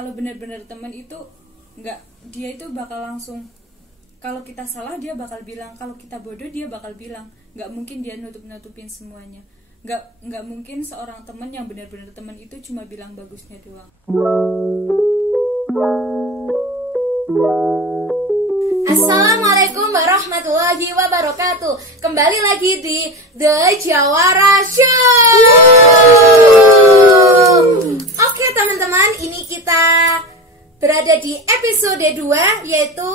kalau benar-benar teman itu nggak, dia itu bakal langsung, kalau kita salah dia bakal bilang, kalau kita bodoh dia bakal bilang. Nggak mungkin dia nutupin semuanya. Nggak mungkin seorang teman yang benar-benar teman itu cuma bilang bagusnya doang. Assalamualaikum warahmatullahi wabarakatuh. Kembali lagi di The Jawara Show. Oke teman-teman, ini kita berada di episode 2, yaitu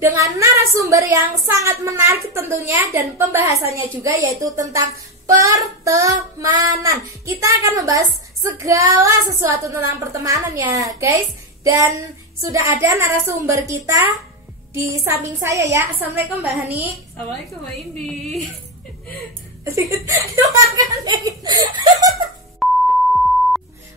dengan narasumber yang sangat menarik tentunya, dan pembahasannya juga yaitu tentang pertemanan. Kita akan membahas segala sesuatu tentang pertemanan ya guys. Dan sudah ada narasumber kita di samping saya ya. Assalamualaikum Mbak Hani. Assalamualaikum Mbak Indi.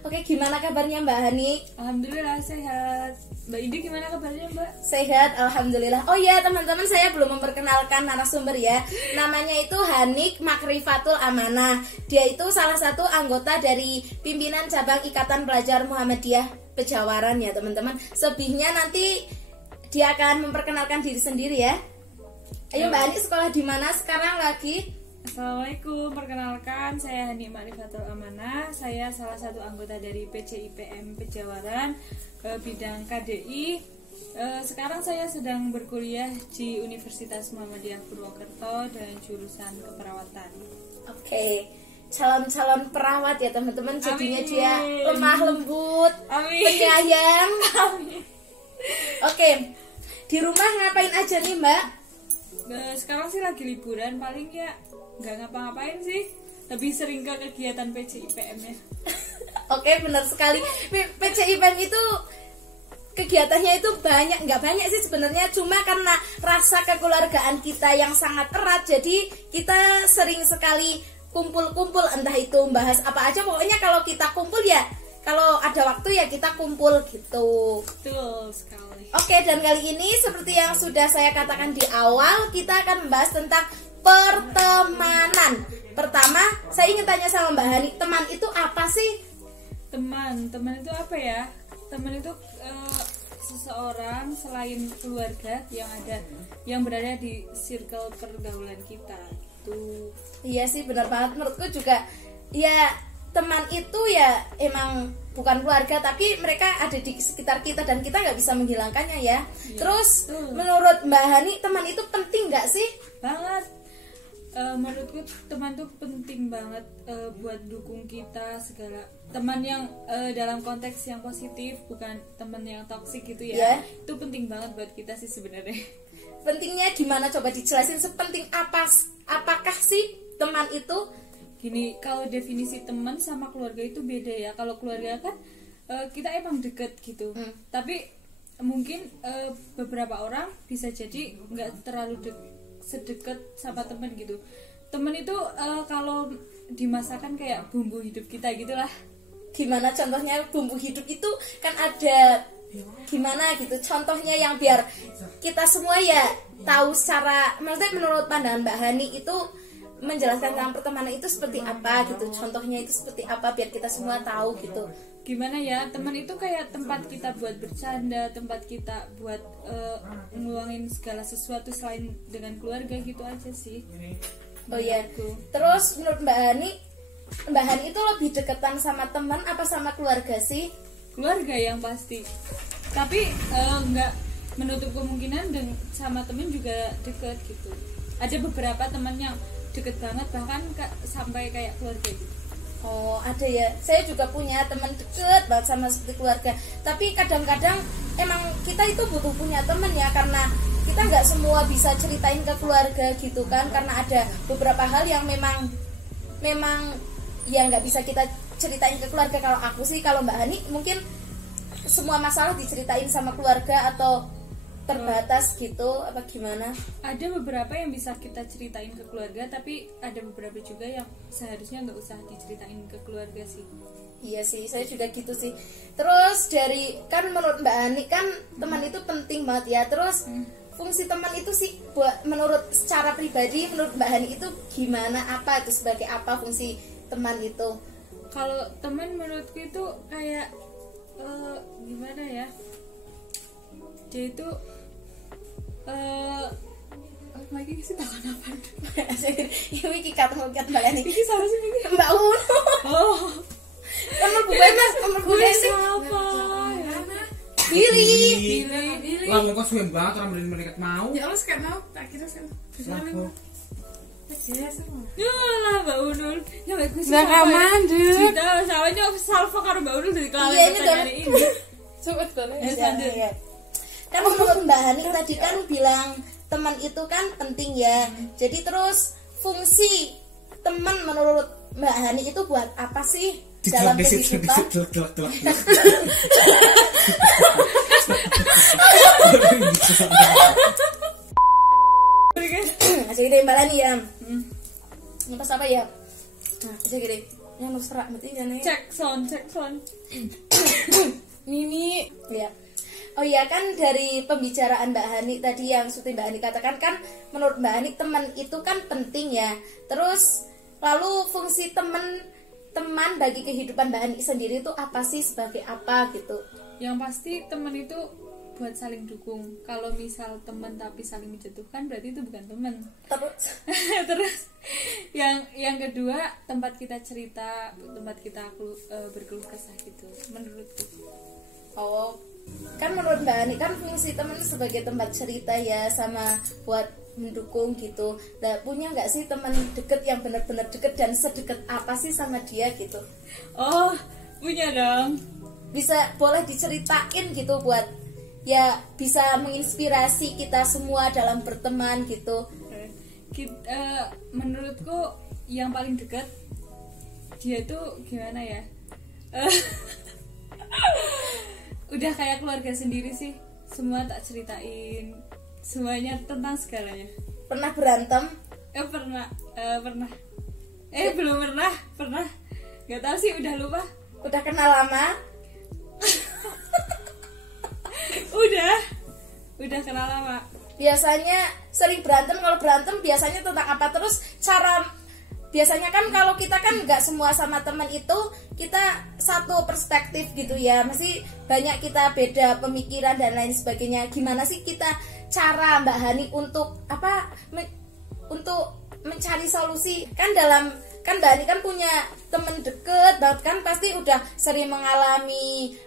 Oke, gimana kabarnya Mbak Hani? Alhamdulillah sehat. Mbak Indi gimana kabarnya Mbak? Sehat, alhamdulillah. Oh ya teman-teman, saya belum memperkenalkan narasumber ya. Namanya itu Hanik Makrifatul Amanah. Dia itu salah satu anggota dari pimpinan cabang Ikatan Pelajar Muhammadiyah Pejawaran ya teman-teman. Selebihnya nanti dia akan memperkenalkan diri sendiri ya. Ayo Mbak Hanik, sekolah di mana sekarang lagi? Assalamualaikum, perkenalkan saya Hani Makrifatul Amanah. Saya salah satu anggota dari PCIPM Pejawaran, bidang KDI. Sekarang saya sedang berkuliah di Universitas Muhammadiyah Purwokerto dengan jurusan keperawatan. Oke, calon-calon perawat ya teman-teman. Jadinya Amin. dia lemah lembut, Amin. penyayang. Amin. Oke, di rumah ngapain aja nih Mbak? Sekarang sih lagi liburan, paling ya nggak ngapa-ngapain sih, lebih sering ke kegiatan PCIPM ya. Oke, benar sekali. PCIPM itu kegiatannya itu nggak banyak sih sebenarnya, cuma karena rasa kekeluargaan kita yang sangat erat, jadi kita sering sekali kumpul-kumpul, entah itu bahas apa aja, pokoknya kalau kita kumpul ya, kalau ada waktu ya kita kumpul gitu. Betul sekali. Oke, dan kali ini seperti yang sudah saya katakan di awal, kita akan membahas tentang pertemanan. Pertama, saya ingin tanya sama Mbak Hani, teman itu apa sih? Teman itu apa ya? Teman itu seseorang selain keluarga yang berada di circle pergaulan kita. Gitu. Iya sih, benar banget. Menurutku juga ya, teman itu ya emang bukan keluarga, tapi mereka ada di sekitar kita dan kita nggak bisa menghilangkannya ya. Terus menurut Mbak Hani, teman itu penting nggak sih? Banget. Menurutku teman tuh penting banget buat dukung kita segala. Teman yang dalam konteks yang positif, bukan teman yang toksik gitu ya. Itu penting banget buat kita sih sebenarnya. Pentingnya gimana, coba dijelasin, sepenting apakah sih teman itu? Gini, kalau definisi teman sama keluarga itu beda ya. Kalau keluarga kan kita emang deket gitu. Tapi mungkin beberapa orang bisa jadi nggak terlalu sedekat sama teman gitu. Teman itu kalau dimasakan kayak bumbu hidup kita gitulah. Gimana contohnya bumbu hidup itu? Kan ada gimana gitu contohnya yang biar kita semua ya tahu secara, maksudnya menurut pandangan Mbak Hani itu menjelaskan tentang pertemanan itu seperti apa gitu, contohnya itu seperti apa biar kita semua tahu gitu. Gimana ya, teman itu kayak tempat kita buat bercanda, tempat kita buat ngeluangin segala sesuatu selain dengan keluarga gitu aja sih. Oh iya. Terus menurut Mbak Hani itu lebih deketan sama teman apa sama keluarga sih? Keluarga yang pasti. Tapi nggak menutup kemungkinan sama teman juga deket gitu. Ada beberapa teman yang deket banget, bahkan sampai kayak keluarga gitu. Oh ada ya, saya juga punya teman deket banget sama seperti keluarga. Tapi kadang-kadang emang kita itu butuh punya teman ya, karena kita nggak semua bisa ceritain ke keluarga gitu kan, karena ada beberapa hal yang memang ya nggak bisa kita ceritain ke keluarga. Kalau aku sih, kalau Mbak Hani mungkin semua masalah diceritain sama keluarga atau terbatas gitu apa gimana? Ada beberapa yang bisa kita ceritain ke keluarga, tapi ada beberapa juga yang seharusnya nggak usah diceritain ke keluarga sih. Iya sih, saya juga gitu sih. Terus dari, kan menurut Mbak Hani kan teman itu penting banget ya. Terus fungsi teman itu sih buat, menurut secara pribadi menurut Mbak Hani itu gimana, apa itu, sebagai apa fungsi teman itu? Kalau teman menurutku itu kayak gimana ya, dia itu lagi sih takon apa? Iki kata baleni. Iki salah sih iki. Mbak Un. Oh. Nomor gue Siapa? Billy. Lah kok suwe banget ora mrene mau. Ya Allah sekarang mau tak kira sih. Lapo. Ya lah Mbak Unul. Ya Mbak Gus. Lah kamande. Kita sawanya salvo karo Mbak Unul dari kelalaian Iya, ini hari ini. Coba dulu. Ya. Kan menurut Mbak Hani tadi kan bilang teman itu kan penting ya. Jadi terus fungsi teman menurut Mbak Hani itu buat apa sih dalam kehidupan? Aja gede Mbak Hani ya. Pas apa ya? Nah, aja gede. Yang lu serak berarti kan ya. Cek sound. Nini. Ya. Oh iya kan dari pembicaraan Mbak Hani tadi yang seperti Mbak Hani katakan kan menurut Mbak Hani teman itu kan penting ya. Terus lalu fungsi teman bagi kehidupan Mbak Hani sendiri itu apa sih, sebagai apa gitu? Yang pasti teman itu buat saling dukung. Kalau misal teman tapi saling menjatuhkan berarti itu bukan teman. Terus yang kedua tempat kita cerita, tempat kita berkeluh kesah gitu menurutku. Oh, kan menurut Mbak Ani kan fungsi teman sebagai tempat cerita ya, sama buat mendukung gitu. Nah, punya nggak sih teman deket yang benar-benar deket dan sedekat apa sih sama dia gitu? Oh, punya dong. Bisa boleh diceritain gitu buat ya bisa menginspirasi kita semua dalam berteman gitu. Menurutku yang paling dekat dia itu gimana ya? Udah kayak keluarga sendiri sih, semua tak ceritain, semuanya tentang segalanya. Pernah berantem? Pernah. Belum pernah. Gak tahu sih, udah lupa. Udah kenal lama? Udah kenal lama. Biasanya sering berantem, kalau berantem biasanya tentang apa? Terus cara biasanya kan kalau kita kan nggak semua sama teman itu kita satu perspektif gitu ya, masih banyak kita beda pemikiran dan lain sebagainya. Gimana sih kita cara Mbak Hani untuk untuk mencari solusi? Kan Mbak Hani kan punya teman deket banget kan, pasti udah sering mengalami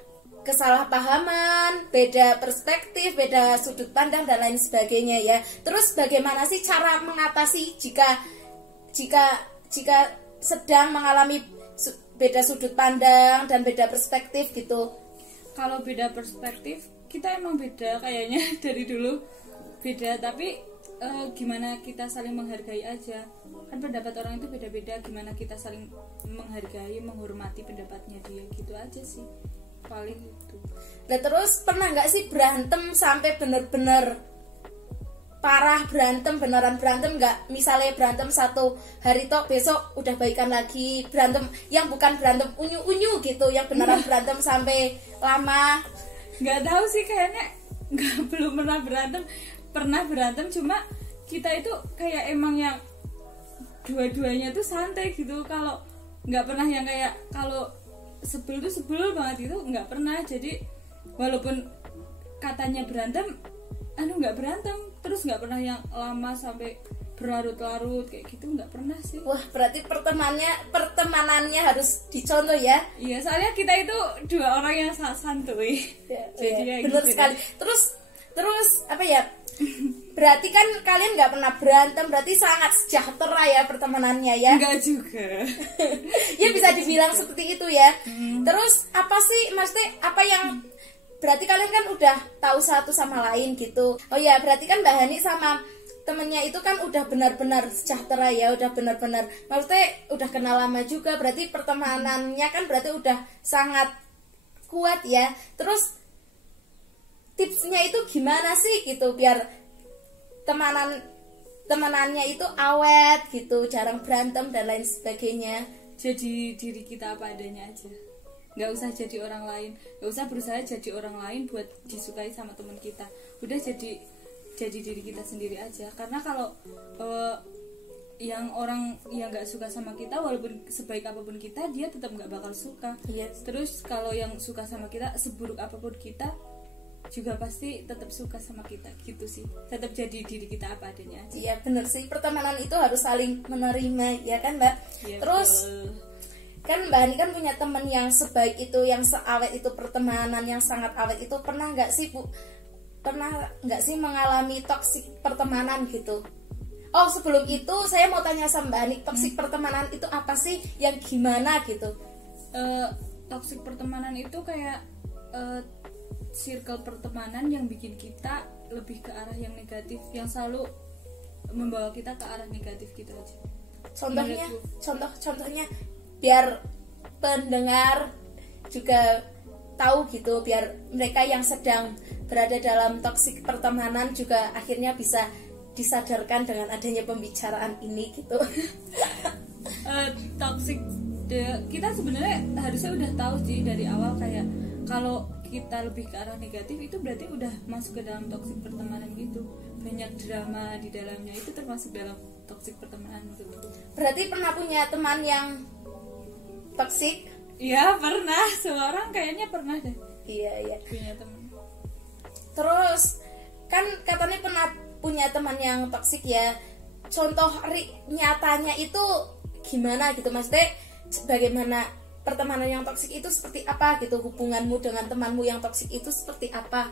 kesalahpahaman, beda perspektif, beda sudut pandang dan lain sebagainya ya. Terus bagaimana sih cara mengatasi jika sedang mengalami beda sudut pandang dan beda perspektif gitu? Kalau beda perspektif, kita emang beda kayaknya dari dulu beda, tapi gimana kita saling menghargai aja. Kan pendapat orang itu beda-beda, gimana kita saling menghargai, menghormati pendapatnya dia, gitu aja sih paling itu. Nah terus pernah nggak sih berantem sampai bener-bener parah, beneran berantem nggak? Misalnya berantem satu hari tok, besok udah baikan lagi. Berantem yang bukan berantem unyu-unyu gitu, yang beneran berantem sampai lama. Nggak tahu sih, kayaknya belum pernah berantem. Pernah berantem cuma kita itu kayak emang yang dua-duanya tuh santai gitu. Kalau nggak pernah yang kayak kalau sebel tuh sebel banget itu nggak pernah. Jadi walaupun katanya berantem, nggak berantem, terus nggak pernah yang lama sampai berlarut-larut kayak gitu, nggak pernah sih. Wah, berarti pertemanannya harus dicontoh ya. Iya, soalnya kita itu dua orang yang sangat santuy. Jadi ya benar gitu sekali. deh. Terus apa ya? Berarti kan kalian nggak pernah berantem, berarti sangat sejahtera ya pertemanannya ya. Enggak juga. Ya bisa dibilang seperti itu ya. Terus apa sih, maksudnya apa yang berarti kalian kan udah tahu satu sama lain gitu. Oh ya, berarti kan Mbak Hani sama temennya itu kan udah benar-benar sejahtera ya, udah benar-benar, maksudnya udah kenal lama juga, berarti pertemanannya kan berarti udah sangat kuat ya. Terus tipsnya itu gimana sih gitu biar temanannya itu awet gitu, jarang berantem dan lain sebagainya? Jadi diri kita apa adanya aja, nggak usah jadi orang lain, nggak usah berusaha jadi orang lain buat disukai sama teman kita. Udah jadi diri kita sendiri aja. Karena kalau yang orang yang nggak suka sama kita, walaupun sebaik apapun kita, dia tetap nggak bakal suka. Yes. Terus kalau yang suka sama kita, seburuk apapun kita, juga pasti tetap suka sama kita gitu sih, tetap jadi diri kita apa adanya aja. Iya bener sih, pertemanan itu harus saling menerima ya kan Mbak. Ya, Terus kan Mbak Hani kan punya teman yang sebaik itu, yang seawet itu, pertemanan yang sangat awet itu. Pernah nggak sih Bu, pernah nggak sih mengalami toksik pertemanan gitu? Oh sebelum itu saya mau tanya sama Mbak Hani, toksik pertemanan itu apa sih, yang gimana gitu? Toksik pertemanan itu kayak circle pertemanan yang bikin kita lebih ke arah yang negatif, yang selalu membawa kita ke arah negatif gitu aja. Contohnya biar pendengar juga tahu gitu, biar mereka yang sedang berada dalam toksik pertemanan juga akhirnya bisa disadarkan dengan adanya pembicaraan ini gitu. Toxic kita sebenarnya harusnya udah tahu sih dari awal, kayak kalau kita lebih ke arah negatif itu berarti udah masuk ke dalam toxic pertemanan gitu. Banyak drama di dalamnya, itu termasuk dalam toxic pertemanan gitu. Berarti pernah punya teman yang toxic? Iya pernah, semua orang kayaknya pernah deh. Iya punya teman. Terus kan katanya pernah punya teman yang toksik ya. Contoh nyatanya itu gimana gitu, maksudnya bagaimana pertemanan yang toksik itu seperti apa gitu, hubunganmu dengan temanmu yang toksik itu seperti apa?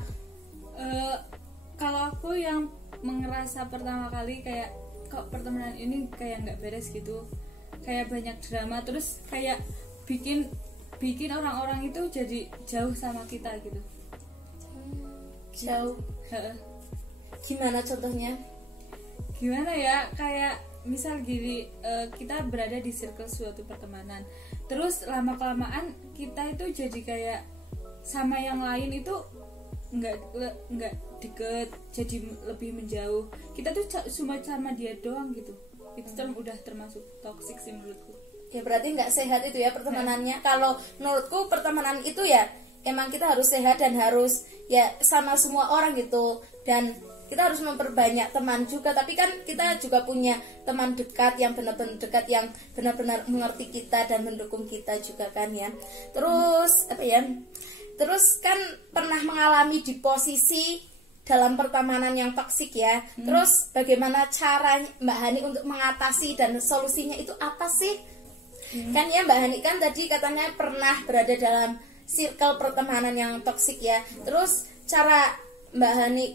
Kalau aku yang ngerasa pertama kali kayak kok pertemanan ini kayak nggak beres gitu, kayak banyak drama, terus kayak bikin orang-orang itu jadi jauh sama kita gitu. Jauh. Gimana contohnya? Gimana ya, kayak misal gini, kita berada di circle suatu pertemanan, terus lama kelamaan kita itu jadi kayak sama yang lain itu nggak deket, jadi lebih menjauh. Kita tuh cuma sama dia doang gitu. Itu udah termasuk toksik sih menurutku. Ya berarti nggak sehat itu ya pertemanannya. Kalau menurutku pertemanan itu ya emang kita harus sehat dan harus ya sama semua orang gitu, dan kita harus memperbanyak teman juga. Tapi kan kita juga punya teman dekat yang benar-benar dekat, yang benar-benar mengerti kita dan mendukung kita juga kan ya. Terus apa ya, terus kan pernah mengalami di posisi dalam pertemanan yang toksik ya. Terus bagaimana cara Mbak Hani untuk mengatasi dan solusinya itu apa sih? Kan ya Mbak Hani kan tadi katanya pernah berada dalam circle pertemanan yang toksik ya. Terus cara Mbak Hani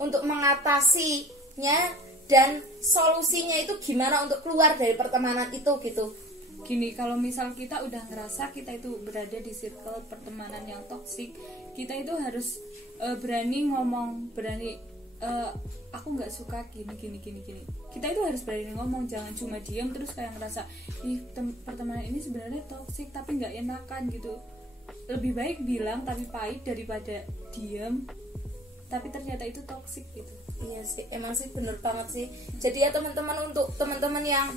untuk mengatasinya dan solusinya itu gimana untuk keluar dari pertemanan itu gitu? Gini, kalau misal kita udah ngerasa kita itu berada di circle pertemanan yang toksik, kita itu harus berani ngomong, berani aku nggak suka gini. Kita itu harus berani ngomong, jangan cuma diam terus kayak ngerasa ih pertemanan ini sebenarnya toksik tapi nggak enakan gitu. Lebih baik bilang tapi pahit daripada diam tapi ternyata itu toksik gitu. Iya sih, emang sih bener banget sih. Jadi ya teman-teman, untuk teman-teman yang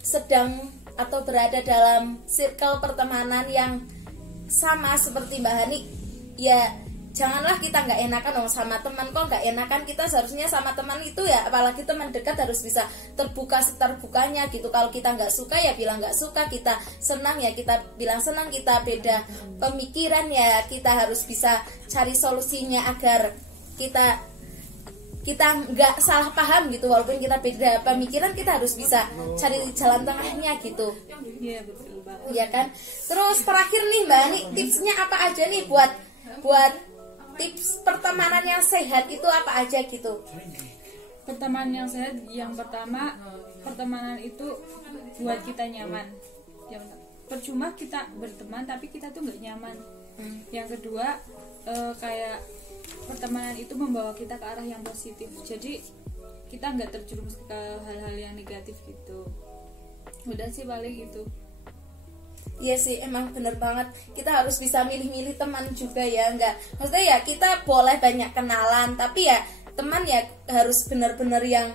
sedang atau berada dalam circle pertemanan yang sama seperti Mbak Hani, ya janganlah kita nggak enakan dong sama teman. Kok nggak enakan, kita seharusnya sama teman itu ya, apalagi teman dekat harus bisa terbuka seterbukanya gitu. Kalau kita nggak suka ya bilang nggak suka, kita senang ya kita bilang senang, kita beda pemikiran ya kita harus bisa cari solusinya agar kita nggak salah paham gitu. Walaupun kita beda pemikiran, kita harus bisa cari jalan tengahnya gitu. Iya betul banget. Ya kan. Terus terakhir nih Mbak Ani, tipsnya apa aja nih buat tips pertemanan yang sehat itu apa aja gitu? Pertemanan yang sehat, yang pertama, pertemanan itu buat kita nyaman. Percuma kita berteman tapi kita tuh nggak nyaman. Yang kedua, kayak pertemanan itu membawa kita ke arah yang positif, jadi kita nggak terjerumus ke hal-hal yang negatif gitu. Udah sih paling itu. Iya sih, emang bener banget. Kita harus bisa milih-milih teman juga ya, nggak, maksudnya ya kita boleh banyak kenalan, tapi ya teman ya harus bener-bener yang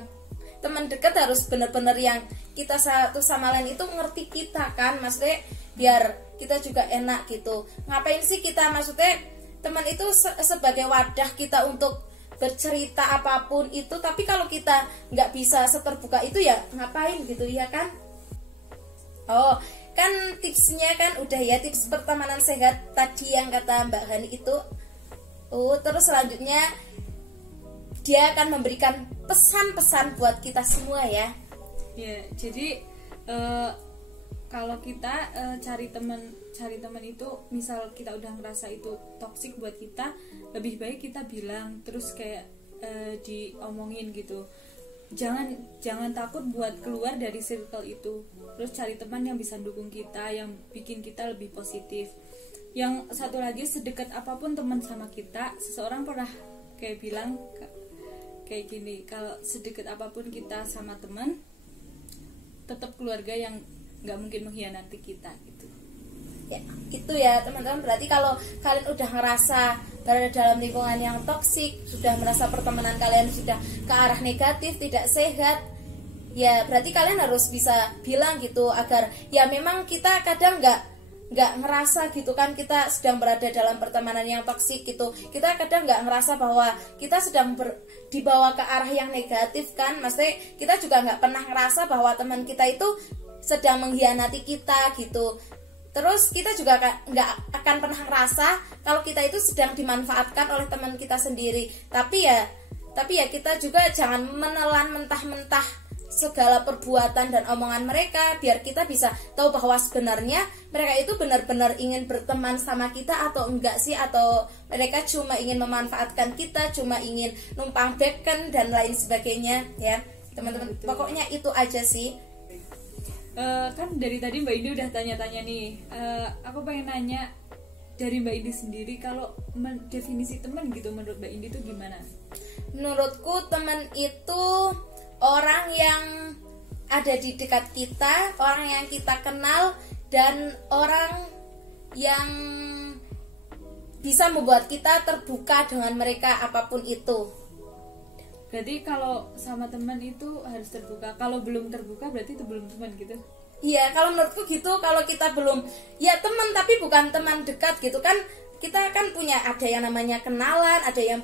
teman dekat, harus bener-bener yang kita satu sama lain itu ngerti kita kan, maksudnya biar kita juga enak gitu. Ngapain sih kita, maksudnya teman itu sebagai wadah kita untuk bercerita apapun itu, tapi kalau kita nggak bisa seterbuka itu ya ngapain gitu ya kan. Oh kan tipsnya kan udah ya, tips pertemanan sehat tadi yang kata Mbak Hani itu Terus selanjutnya dia akan memberikan pesan-pesan buat kita semua ya. Ya, jadi kalau kita cari teman itu, misal kita udah ngerasa itu toksik buat kita, lebih baik kita bilang, terus kayak diomongin gitu. Jangan takut buat keluar dari circle itu. Terus cari teman yang bisa dukung kita, yang bikin kita lebih positif. Yang satu lagi, sedekat apapun teman sama kita, seseorang pernah kayak bilang kayak gini, kalau sedekat apapun kita sama teman, tetap keluarga yang nggak mungkin mengkhianati kita gitu. Ya, itu ya teman-teman. Berarti kalau kalian udah ngerasa berada dalam lingkungan yang toksik, sudah merasa pertemanan kalian sudah ke arah negatif, tidak sehat, ya berarti kalian harus bisa bilang gitu, agar ya memang kita kadang nggak ngerasa gitu kan kita sedang berada dalam pertemanan yang toksik gitu. Kita kadang nggak ngerasa bahwa kita sedang dibawa ke arah yang negatif kan. Maksudnya kita juga nggak pernah ngerasa bahwa teman kita itu sedang mengkhianati kita gitu. Terus kita juga nggak akan pernah ngerasa kalau kita itu sedang dimanfaatkan oleh teman kita sendiri. Tapi ya kita juga jangan menelan mentah-mentah segala perbuatan dan omongan mereka, biar kita bisa tahu bahwa sebenarnya mereka itu benar-benar ingin berteman sama kita atau enggak sih, atau mereka cuma ingin memanfaatkan kita, cuma ingin numpang beken dan lain sebagainya ya teman-teman. Pokoknya itu aja sih. Kan dari tadi Mbak Indi udah tanya-tanya nih, aku pengen nanya dari Mbak Indi sendiri, kalau definisi teman gitu menurut Mbak Indi itu gimana? Menurutku teman itu orang yang ada di dekat kita, orang yang kita kenal, dan orang yang bisa membuat kita terbuka dengan mereka apapun itu. Berarti kalau sama teman itu harus terbuka. Kalau belum terbuka berarti itu belum teman gitu. Iya, kalau menurutku gitu. Kalau kita belum, ya teman tapi bukan teman dekat gitu kan. Kita kan punya, ada yang namanya kenalan, ada yang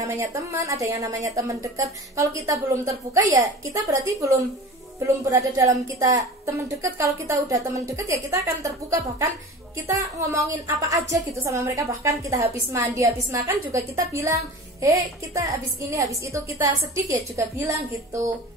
namanya teman, ada yang namanya teman dekat. Kalau kita belum terbuka ya kita berarti belum berada dalam kita teman dekat. Kalau kita udah teman dekat ya kita akan terbuka, bahkan kita ngomongin apa aja gitu sama mereka. Bahkan kita habis mandi, habis makan juga kita bilang, kita habis ini, habis itu. Kita sedih ya juga bilang gitu.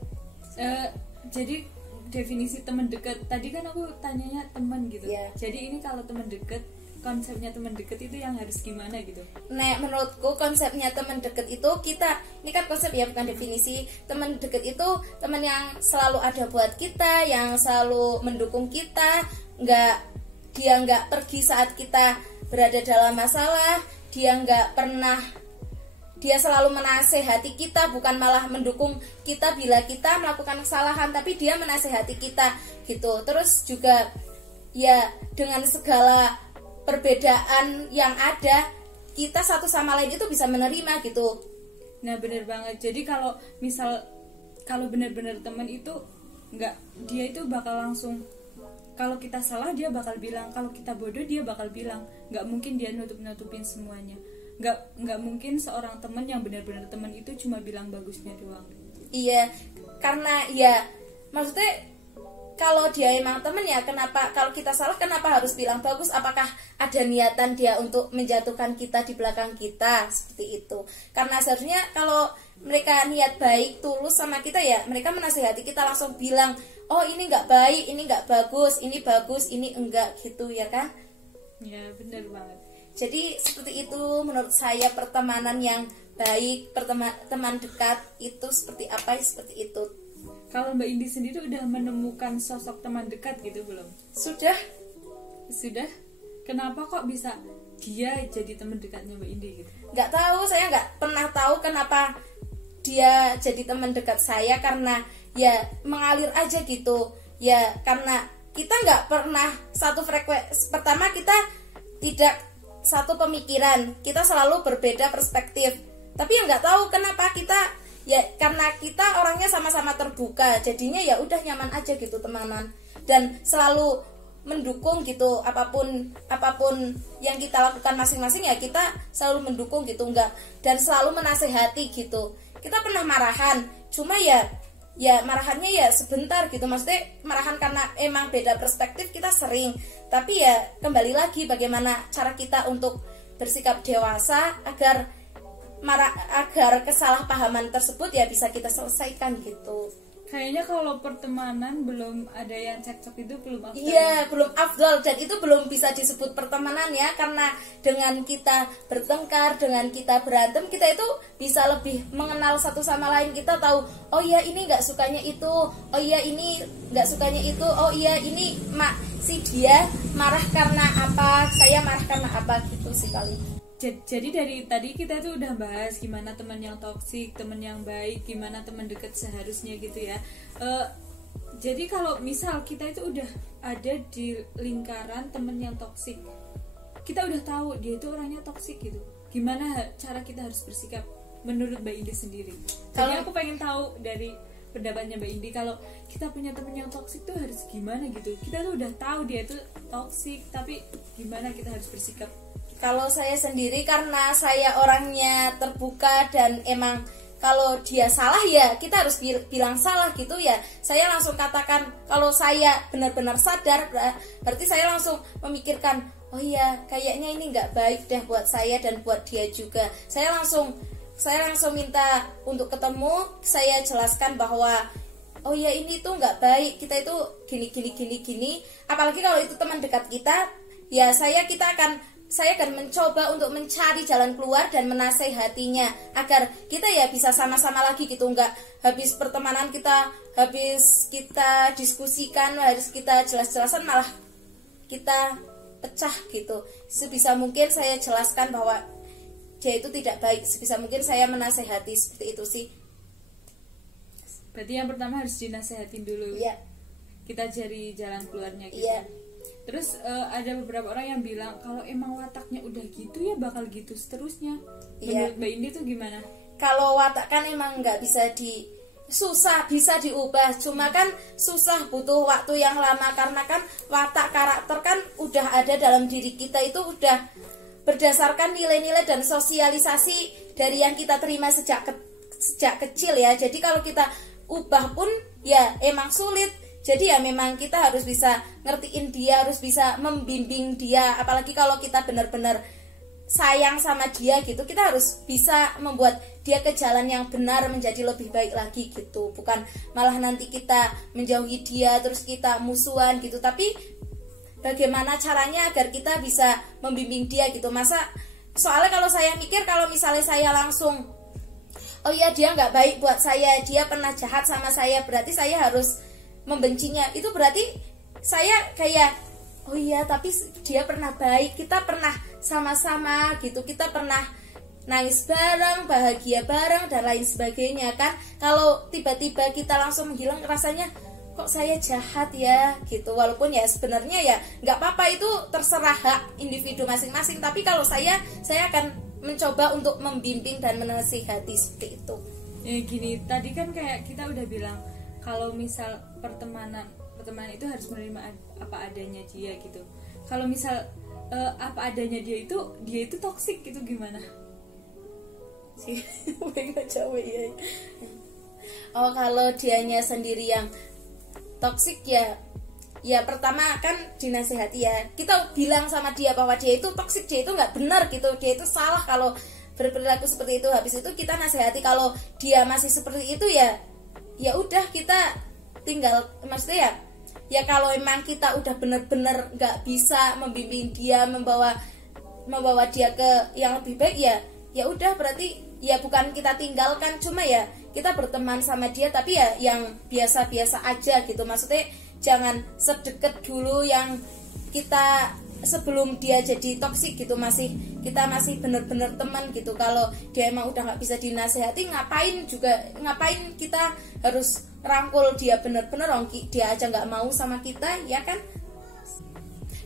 Jadi definisi teman dekat tadi kan aku tanyanya teman gitu. Yeah. Jadi ini kalau teman dekat, konsepnya teman dekat itu yang harus gimana gitu? Nah, menurutku konsepnya teman dekat itu, ini kan konsep ya bukan definisi. Teman dekat itu teman yang selalu ada buat kita, yang selalu mendukung kita, dia nggak pergi saat kita berada dalam masalah, dia selalu menasehati kita, bukan malah mendukung kita bila kita melakukan kesalahan, tapi dia menasehati kita gitu. Terus juga ya dengan segala perbedaan yang ada, kita satu sama lain itu bisa menerima gitu. Nah bener banget. Jadi kalau benar-benar teman itu dia itu bakal langsung, kalau kita salah dia bakal bilang, kalau kita bodoh dia bakal bilang. Nggak mungkin dia nutupin semuanya. Nggak mungkin seorang teman yang benar-benar teman itu cuma bilang bagusnya doang. Iya, karena ya maksudnya kalau dia emang temen ya, kenapa kalau kita salah kenapa harus bilang bagus? Apakah ada niatan dia untuk menjatuhkan kita di belakang kita seperti itu? Karena seharusnya kalau mereka niat baik, tulus sama kita ya, mereka menasihati kita langsung bilang, oh ini nggak baik, ini nggak bagus, ini enggak gitu ya kan? Ya benar banget. Jadi seperti itu menurut saya pertemanan yang baik, teman dekat itu seperti apa? Seperti itu. Kalau Mbak Indi sendiri udah menemukan sosok teman dekat gitu belum? Sudah. Kenapa kok bisa dia jadi teman dekatnya Mbak Indi gitu? Nggak tahu, saya nggak pernah tahu kenapa dia jadi teman dekat saya, karena ya mengalir aja gitu. Ya karena kita nggak pernah satu frekuensi. Pertama kita tidak satu pemikiran, kita selalu berbeda perspektif. Tapi ya nggak tahu kenapa kita, ya karena kita orangnya sama-sama terbuka, jadinya ya udah nyaman aja gitu temenan, dan selalu mendukung gitu apapun yang kita lakukan masing-masing, ya kita selalu mendukung gitu, enggak, dan selalu menasehati gitu. Kita pernah marahan, cuma ya marahannya ya sebentar gitu, maksudnya marahan karena emang beda perspektif kita sering, tapi ya kembali lagi bagaimana cara kita untuk bersikap dewasa agar kesalahpahaman tersebut ya bisa kita selesaikan gitu. Kayaknya kalau pertemanan belum ada yang cekcok itu belum afdal. Iya, belum afdal, dan itu belum bisa disebut pertemanan ya, karena dengan kita bertengkar, dengan kita berantem, kita itu bisa lebih mengenal satu sama lain. Kita tahu, oh iya ini nggak sukanya itu, oh iya ini nggak sukanya itu, oh iya ini si dia marah karena apa, saya marah karena apa gitu sih kali. Jadi dari tadi kita tuh udah bahas gimana teman yang toksik, teman yang baik, gimana teman dekat seharusnya gitu ya. Jadi kalau misal kita itu udah ada di lingkaran teman yang toksik, kita udah tahu dia itu orangnya toksik gitu. Gimana cara kita harus bersikap menurut Mbak Indi sendiri? Jadi aku pengen tahu dari pendapatnya Mbak Indi, kalau kita punya teman yang toksik tuh harus gimana gitu. Kita tuh udah tahu dia tuh toksik, tapi gimana kita harus bersikap? Kalau saya sendiri, karena saya orangnya terbuka dan emang kalau dia salah ya kita harus bilang salah gitu ya. Saya langsung katakan, kalau saya benar-benar sadar berarti saya langsung memikirkan, oh iya kayaknya ini nggak baik deh buat saya dan buat dia juga. Saya langsung minta untuk ketemu, saya jelaskan bahwa oh ya ini tuh nggak baik, kita itu gini. Apalagi kalau itu teman dekat kita, ya saya akan mencoba untuk mencari jalan keluar dan menasehatinya agar kita ya bisa sama-sama lagi gitu. Nggak habis pertemanan kita, habis kita diskusikan, harus kita jelas-jelasan malah kita pecah gitu. Sebisa mungkin saya jelaskan bahwa dia itu tidak baik, sebisa mungkin saya menasehati seperti itu sih. Berarti yang pertama harus dinasehatin dulu. Iya. Kita cari jalan keluarnya gitu. Iya. Terus ada beberapa orang yang bilang kalau emang wataknya udah gitu ya bakal gitu seterusnya. Iya. Menurut Mbak Indi tuh gimana? Kalau watak kan emang nggak bisa susah bisa diubah, cuma kan susah, butuh waktu yang lama, karena kan watak karakter kan udah ada dalam diri kita, itu udah berdasarkan nilai-nilai dan sosialisasi dari yang kita terima sejak kecil ya. Jadi kalau kita ubah pun ya emang sulit. Jadi ya memang kita harus bisa ngertiin dia, harus bisa membimbing dia. Apalagi kalau kita benar-benar sayang sama dia gitu, kita harus bisa membuat dia ke jalan yang benar, menjadi lebih baik lagi gitu. Bukan malah nanti kita menjauhi dia terus kita musuhan gitu. Tapi bagaimana caranya agar kita bisa membimbing dia gitu. Soalnya kalau saya mikir, kalau misalnya saya langsung, oh iya dia nggak baik buat saya, dia pernah jahat sama saya, berarti saya harus membencinya. Itu berarti saya kayak, oh iya tapi dia pernah baik, kita pernah sama-sama gitu, kita pernah nangis bareng, bahagia bareng dan lain sebagainya kan. Kalau tiba-tiba kita langsung menghilang, rasanya kok saya jahat ya gitu. Walaupun ya sebenarnya ya nggak apa-apa, itu terserah hak individu masing-masing. Tapi kalau saya akan mencoba untuk membimbing dan menasihati seperti itu. Ya gini, tadi kan kayak kita udah bilang kalau misal pertemanan itu harus menerima apa adanya dia gitu. Kalau misal apa adanya dia itu toksik gitu, gimana? Oh, kalau dianya sendiri yang toksik ya pertama kan dinasehati ya. Kita bilang sama dia bahwa dia itu toksik, dia itu nggak benar gitu, dia itu salah kalau berperilaku seperti itu. Habis itu kita nasehati. Kalau dia masih seperti itu ya udah, kita tinggal, maksudnya ya kalau emang kita udah bener-bener nggak bisa membimbing dia, membawa dia ke yang lebih baik, ya udah, berarti ya bukan kita tinggalkan, cuma ya kita berteman sama dia, tapi ya yang biasa-biasa aja gitu. Maksudnya jangan sedekat dulu yang kita sebelum dia jadi toksik gitu, kita masih bener-bener teman gitu. Kalau dia emang udah nggak bisa dinasehati, ngapain kita harus rangkul dia bener-bener, dia aja nggak mau sama kita ya kan.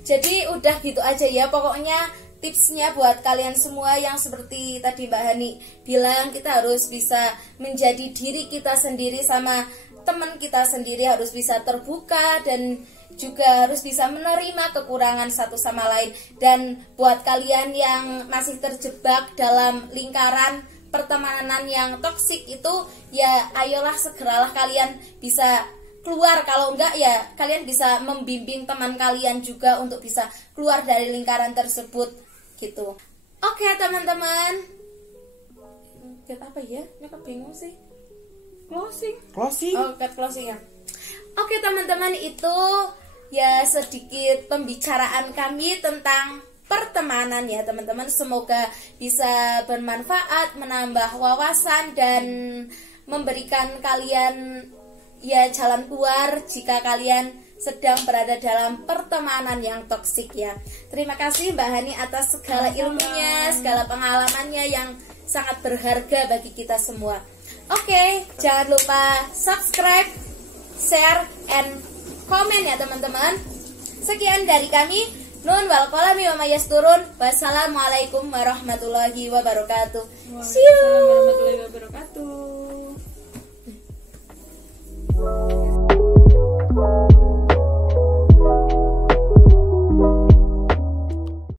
Jadi udah gitu aja ya pokoknya tipsnya buat kalian semua yang seperti tadi Mbak Hani bilang, kita harus bisa menjadi diri kita sendiri, sama teman kita sendiri harus bisa terbuka dan juga harus bisa menerima kekurangan satu sama lain. Dan buat kalian yang masih terjebak dalam lingkaran pertemanan yang toksik itu, ya ayolah segeralah kalian bisa keluar. Kalau enggak ya kalian bisa membimbing teman kalian juga untuk bisa keluar dari lingkaran tersebut gitu. Oke teman-teman. Kat apa ya? Mereka bingung sih. Closing. Oh, kat closing ya. Oke teman-teman, itu ya sedikit pembicaraan kami tentang pertemanan ya teman-teman. Semoga bisa bermanfaat, menambah wawasan dan memberikan kalian ya jalan keluar jika kalian sedang berada dalam pertemanan yang toksik ya. Terima kasih Mbak Hani atas segala ilmunya, segala pengalamannya yang sangat berharga bagi kita semua. Oke, jangan lupa subscribe, share, and komen ya teman-teman. Sekian dari kami. Nun wal qalami wa mayas turun. Wassalamualaikum warahmatullahi wabarakatuh. See you. Waalaikumsalam warahmatullahi wabarakatuh.